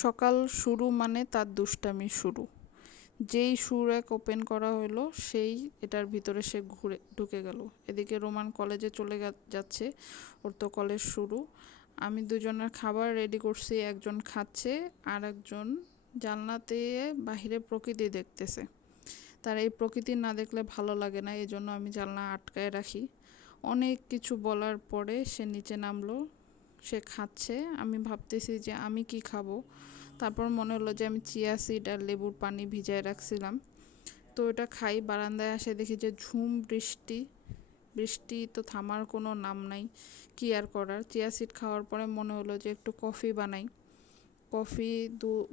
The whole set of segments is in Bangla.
সকাল শুরু মানে তার দুষ্টামি শুরু। যেই সুর এক ওপেন করা হলো সেই এটার ভিতরে সে ঘুরে ঢুকে গেল। এদিকে রোমান কলেজে চলে যাচ্ছে, ওর তো কলেজ শুরু। আমি দুজনের খাবার রেডি করছি, একজন খাচ্ছে আর একজন জানলাতে বাহিরে প্রকৃতি দেখতেছে। তার এই প্রকৃতি না দেখলে ভালো লাগে না, এই জন্য আমি জানলা আটকায় রাখি। অনেক কিছু বলার পরে সে নিচে নামলো, সে খাচ্ছে। আমি ভাবতেছি যে আমি কি খাবো। তারপর মনে হলো যে আমি চিয়া সিড আর লেবুর পানি ভিজায় রাখছিলাম, তো ওটা খাই। বারান্দায় আসে দেখি যে ঝুম বৃষ্টি। বৃষ্টি তো থামার কোনো নাম নাই, কি আর করার। চিয়া সিড খাওয়ার পরে মনে হলো যে একটু কফি বানাই। কফি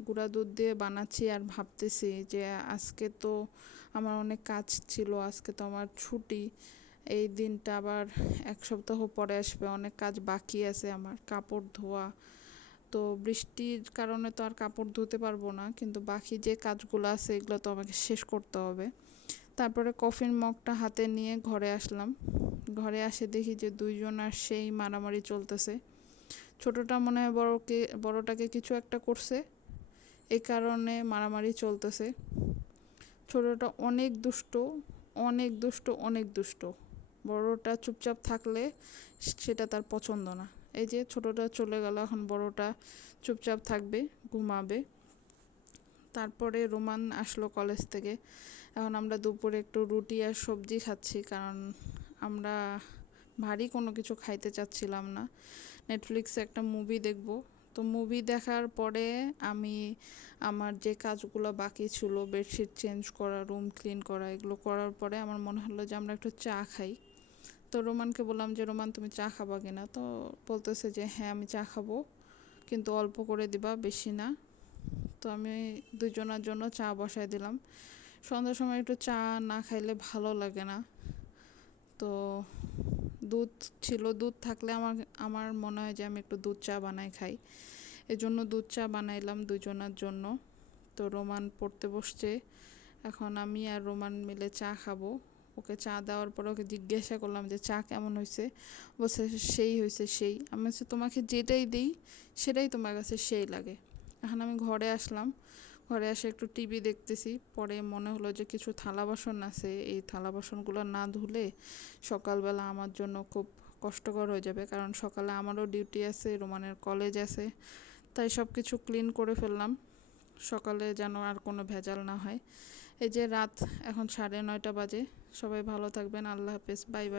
গুঁড়া দুধ দিয়ে বানাচ্ছি আর ভাবতেছি যে আজকে তো আমার অনেক কাজ ছিল, আজকে তো আমার ছুটি। এই দিনটা আবার এক সপ্তাহ পরে আসবে, অনেক কাজ বাকি আছে আমার, কাপড় ধোয়া। তো বৃষ্টির কারণে তো আর কাপড় ধুতে পারবো না, কিন্তু বাকি যে কাজগুলো আছে এগুলো তো আমাকে শেষ করতে হবে। তারপরে কফির মগটা হাতে নিয়ে ঘরে আসলাম। ঘরে আসে দেখি যে দুইজন আর সেই মারামারি চলতেছে। ছোটটা মনে হয় বড়টাকে কিছু একটা করছে, এই কারণে মারামারি চলতেছে। ছোটটা অনেক দুষ্ট, অনেক দুষ্ট, অনেক দুষ্ট। বড়টা চুপচাপ থাকলে সেটা তার পছন্দ না। এই যে ছোটটা চলে গেল, এখন বড়টা চুপচাপ থাকবে, ঘুমাবে। তারপরে রোমান আসলো কলেজ থেকে। এখন আমরা দুপুরে একটু রুটি আর সবজি খাচ্ছি, কারণ আমরা ভারী কোনো কিছু খাইতে চাচ্ছিলাম না। নেটফ্লিক্সে একটা মুভি দেখব। তো মুভি দেখার পরে আমি আমার যে কাজগুলো বাকি ছিল, বেডশিট চেঞ্জ করা, রুম ক্লিন করা, এগুলো করার পরে আমার মনে হলো যে আমরা একটু চা খাই। তো রোমানকে বললাম যে রোমান তুমি চা খাবা কিনা, তো বলতেছে যে হ্যাঁ আমি চা খাবো, কিন্তু অল্প করে দিবা, বেশি না। তো আমি দুজনের জন্য চা বসাই দিলাম। সন্ধ্যার সময় একটু চা না খাইলে ভালো লাগে না। তো দুধ ছিল, দুধ থাকলে আমার আমার মনে হয় যে আমি একটু দুধ চা বানাই খাই, এজন্য দুধ চা বানাইলাম দুজনের জন্য। তো রোমান পড়তে বসছে, এখন আমি আর রোমান মিলে চা খাবো। ওকে চা দেওয়ার পর ওকে জিজ্ঞাসা করলাম যে চা কেমন হয়েছে। বলছে সেই হয়েছে সেই। আমি বলছি তোমাকে যেটাই দিই সেটাই তোমার কাছে সেই লাগে। এখন আমি ঘরে আসলাম, ঘরে এসে একটু টিভি দেখতেছি। পরে মনে হলো যে কিছু থালা বাসন আছে, এই থালা বাসনগুলো না ধুলে সকালবেলা আমার জন্য খুব কষ্টকর হয়ে যাবে, কারণ সকালে আমারও ডিউটি আছে, রোমানের কলেজ আছে। তাই সব কিছু ক্লিন করে ফেললাম, সকালে যেন আর কোনো ভেজাল না হয়। এই যে রাত এখন 9:30 বাজে। সবাই ভালো থাকবেন, আল্লাহ হাফেজ, বাই বাই।